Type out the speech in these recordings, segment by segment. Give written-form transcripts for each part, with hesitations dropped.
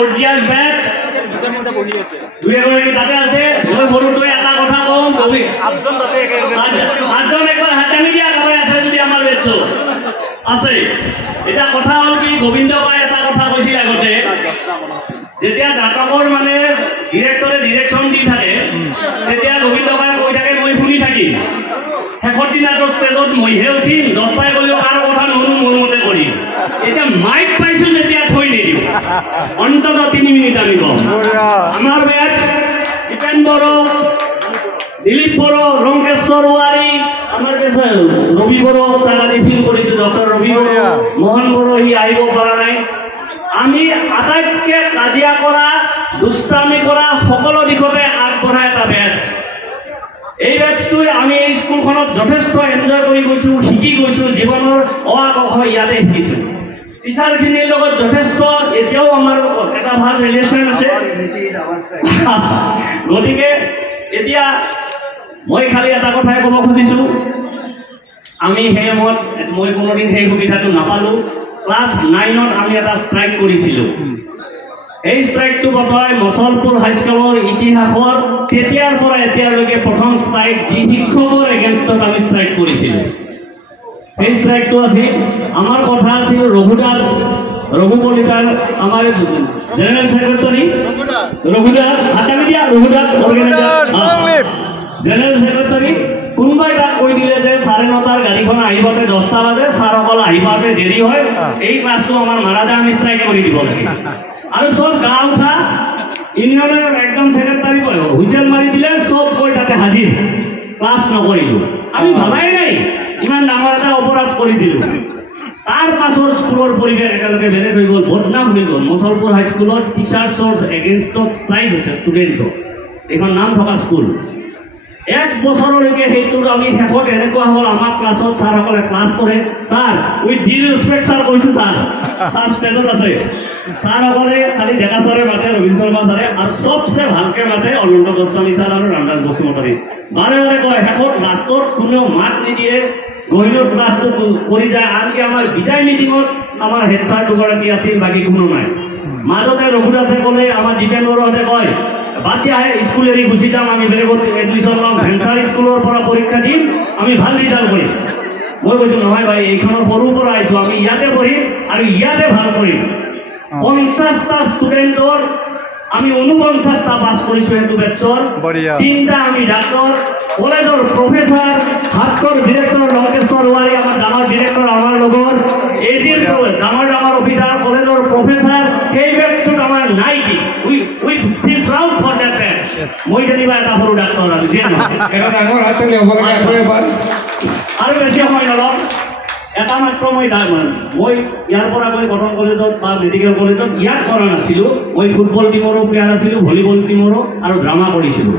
গৰ্জিয়াস batch দুই এগৰাকী তাতে আছে মই সৰুটোৱে এটা কথা কওঁ কবি আঠজন একবাৰ হাত দাঙি দিয়া কাবাই আছে যদি আমাৰ বেচ আছে এটা কথা হ'ল কি গোবিন্দ বাই এটা কথা কৈছিল আগতে যেতিয়া নাটকৰ মানে ডিৰেক্টৰে ডিৰেকশ্যন দি থাকে তেতিয়া গোবিন্দ বাই কৈ থাকে মই শুনি থাকিম শেষৰ দিনাটো ষ্টেজত মইহে উঠিম 10টাই গ'লেও কাৰো কথা নুশুনো মোৰ মতে কৰিম এতিয়া মাইক পাইছো যেতিয়া থৈ নিদিওঁ অন্তত 3 মিনিট আমি কম আমাৰ বেচ দীপেন বড়ো দিলীপ বড়ো ৰংকেশ্বৰ ৱাৰী আমাৰ বেচ ৰবি বড়ো তাক আজি ফিল কৰিছোঁ ডক্টৰ ৰবি বড়ো মোহন বড়ো সি আহিব পৰা নাই আমি আটাইতকৈ কাজিয়া কৰা দুষ্টামি কৰা সকলো দিশতে আগবঢ়া এটা বেচ এই বেচটোৱে আমি এই স্কুলখনত যথেষ্ট এনজয় কৰি গৈছোঁ শিকি গৈছোঁ জীৱনৰ অ আ ক খ ইয়াতে শিকিছোঁ টিচাৰখিনিৰ লগত যথেষ্ট এতিয়াও আমাৰ এটা ভাল ৰিলেশ্যন আছে গতিকে এতিয়া মই খালি এটা কথাই ক'ব খুজিছোঁ আমি সেই সময়ত মই কোনোদিন সেই সুবিধাটো নাপালোঁ ক্লাছ 9ত আমি এটা ষ্ট্ৰাইক কৰিছিলোঁ এই ষ্ট্ৰাইকটো বৰ্তমান মচলপুৰ হাইস্কুলৰ ইতিহাসৰ তেতিয়াৰ পৰা এতিয়ালৈকে প্ৰথম ষ্ট্ৰাইক যি শিক্ষকৰ এগেইনষ্টত আমি ষ্ট্ৰাইক কৰিছিলোঁ এই ষ্ট্ৰাইকটো আছিল আমাৰ কথা আছিল ৰঘু দাস ৰঘু কলিতাৰ আমাৰ জেনেৰেল ছেক্ৰেটাৰী ৰঘু দাস হাতামি দিয়া Raghu Das organiser general secretary কোনোবাই তাক কৈ দিলে যে 9:30 গাড়ীখন আহিবতে 10টা বাজে ছাৰ অকল আহিবতে দেৰি হয় এই ক্লাছটো আমাৰ মাৰাজা আমি ষ্ট্ৰাইক কৰি দিব লাগে আৰু সব গা উঠা ইউনিয়নৰ একদম ছেক্ৰেটাৰী হুইচেল মাৰি দিলে সব কৈ তাতে হাজিৰ ক্লাছ নকৰিলোঁ আমি ভাবাই নাই ইমান ডাঙৰ এটা অপৰাধ কৰি দিলোঁ তাৰ পাছৰ স্কুলৰ পৰিৱেশ একেলগে বেলেগ হৈ গ'ল বদনাম হৈ গ'ল মচলপুৰ হাইস্কুলত টিচাৰ্ছৰ এগেইনষ্টত ষ্ট্ৰাইক হৈছে ষ্টুডেণ্টৰ এইখন নাম থকা স্কুল 1 বছৰলৈকে সেইটো আমি শেষত এনেকুৱা হ'ল আমাৰ ক্লাছত ছাৰসকলে ক্লাছ কৰে sir with D respect sir কৈছোঁ ছাৰ ষ্টেজত আছে ছাৰসকলে খালি ডেকা ছাৰে মাতে ৰবীন শৰ্মা ছাৰে আৰু চবচে ভালকৈ মাতে অনন্ত গোস্বামী ছাৰ আৰু ৰামদাস বসুমতাৰী বাৰে বাৰে কয় শেষত লাষ্টত কোনেও মাত নিদিয়ে গহিৰৰ ক্লাছটো কৰি যায় আনকি আমাৰ বিদায় মিটিঙত আমাৰ হেড ছাৰ দুগৰাকী আছিল বাকী কোনো নাই মাজতে ৰঘু দাসে ক'লে আমাৰ দীপেন বড়োহঁতে কয় বাদ দিয়া স্কুল এৰি গুচি যাম আমি বেলেগত এডমিশ্যন ল'ম ভেঞ্চাৰ স্কুলৰ পৰা পৰীক্ষা দিম আমি ভাল ৰিজাল্ট কৰিম মই কৈছোঁ নহয় ভাই এইখনৰ সৰুৰ পৰা আহিছোঁ আমি ইয়াতে পঢ়িম আৰু ইয়াতে ভাল কৰিম 50টা ষ্টুডেণ্টৰ আমি 49টা পাছ কৰিছোঁ সেইটো বেটছৰ 3টা আমি ডাক্তৰ কলেজৰ প্ৰফেচাৰ হাতৰ ডিৰেক্টৰ লংকেশ্বৰ ৱাৰী আমাৰ ডাঙৰ ডিৰেক্টৰ আমাৰ লগত এজিৰ ডাঙৰ ডাঙৰ অফিচাৰ কলেজৰ প্ৰফেচাৰ সেই বেটছটোত আমাৰ নাই কি we feel proud for that batch মই যেনিবা এটা সৰু ডাক্তৰ আৰু যে আৰু বেছি সময় নলওঁ এটা মাত্ৰ মই ইয়াৰ পৰা গৈ কটন কলেজত বা মেডিকেল কলেজত ইয়াত কৰা নাছিলোঁ মই ফুটবল টিমৰো প্লেয়াৰ আছিলোঁ ভলীবল টিমৰো আৰু ড্ৰামা কৰিছিলোঁ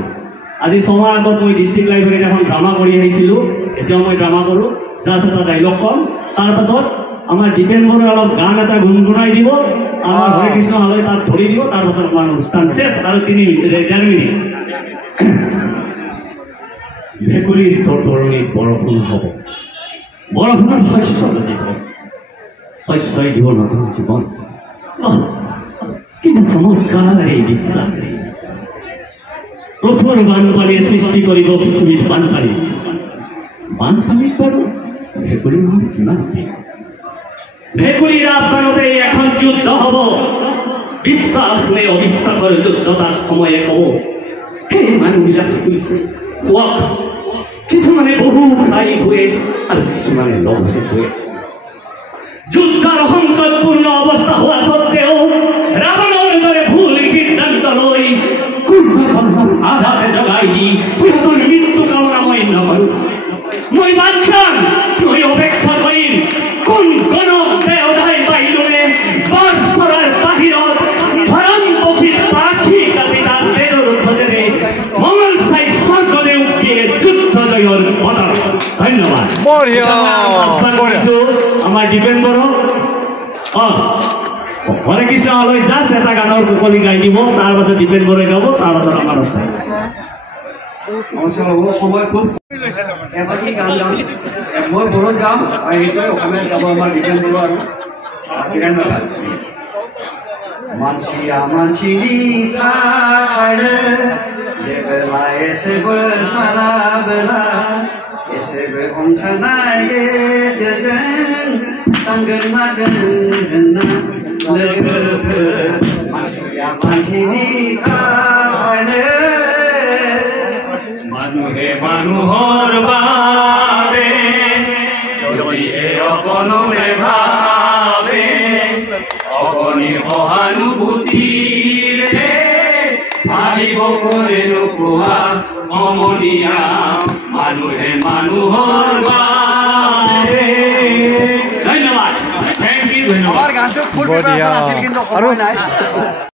আজি 6 মাহ আগত মই ডিষ্ট্ৰিক্ট লাইব্ৰেৰীত এখন ড্ৰামা কৰি আহিছিলোঁ এতিয়াও মই ড্ৰামা কৰোঁ জাষ্ট এটা ডাইলগ ক'ম তাৰপাছত আমাৰ দীপেন বড়োৱে অলপ গান এটা গুণগুণাই দিব আমাৰ হৰে কৃষ্ণ হালৈ তাত ধৰি দিব তাৰপাছত আমাৰ অনুষ্ঠান শেষ আৰু 3 মিনিট ভেকুলীৰ তৰণিত বৰষুণ হ'ব বৰষুণৰ শস্য দিব শস্যই দিব নতুন জীৱন কি যে চমৎকাৰ এই বিশ্বাস প্ৰচুৰ বানপানীয়ে সৃষ্টি কৰিব পৃথিৱীত বানপানীত বাৰু ভেকুলী নহয় কিমান ভেকুলীৰ আহ্বানতে এখন যুদ্ধ হ'ব বিশ্বাস নে অবিশ্বাসৰ যুদ্ধ তাৰ সময়ে ক'ব সেই মানুহবিলাক কৈছে কোৱাক কিছুমানে বহু খাই ঘূৰে আৰু কিছুমানে লঘে ঘূৰে যুদ্ধৰ সংকটপূৰ্ণ অৱস্থা হোৱা স্বত্তেও ৰাৱণৰ দৰে ভুল সিদ্ধান্ত লৈ কুম্ভকৰ্ণক আধাতে জগাই দি সিহঁতৰ মৃত্যু কামনা মই নকৰোঁ মই বাঞ্চাম মই অপেক্ষা কৰিম কোন গণক দেওধাই বাহিৰে বাস কৰাৰ বাহিৰত ভৰণ পক্ষীৰ পাখি কাটি তাৰ তেজৰ খোজেৰে মঙল চাই স্বৰ্গদেউ দিয়ে যুদ্ধ জয়ৰ পতাকা ধন্যবাদ আমাৰ দীপেন বড়ো হৰে কৃষ্ণ হালৈ জাষ্ট এটা গানৰ কুকলি গাই দিব তাৰ পাছত দীপেন বড়োৱে গাব তাৰ পাছত আমাৰ অনুষ্ঠান সময় খুব এবাকি গান গাম মই বড়োত গাম আৰু সেইটোৱে অসমীয়াত গাব আমাৰ দীপেন বড়ো আৰু বীৰেন্দ্ৰ मानसिया मानसिनि थाखायनो जेबोला एसेबो सानाबोला एसेबो हमथानाय गेजेरजों सानगोन मा जों होनना लोगोफोर मानसिया मानसिनि थाखायनो মানুহে মানুহৰ বাবে যদিহে অকণে ভাবে অগণি সহানুভূতিৰে ভাবিব কৰে নোপোৱা সমনীয়া মানুহে মানুহৰ বাবে ধন্যবাদ থেংক ইউ ধন্যবাদ গানটো ফুল প্ৰিপাৰেচন আছিল কিন্তু সময় নাই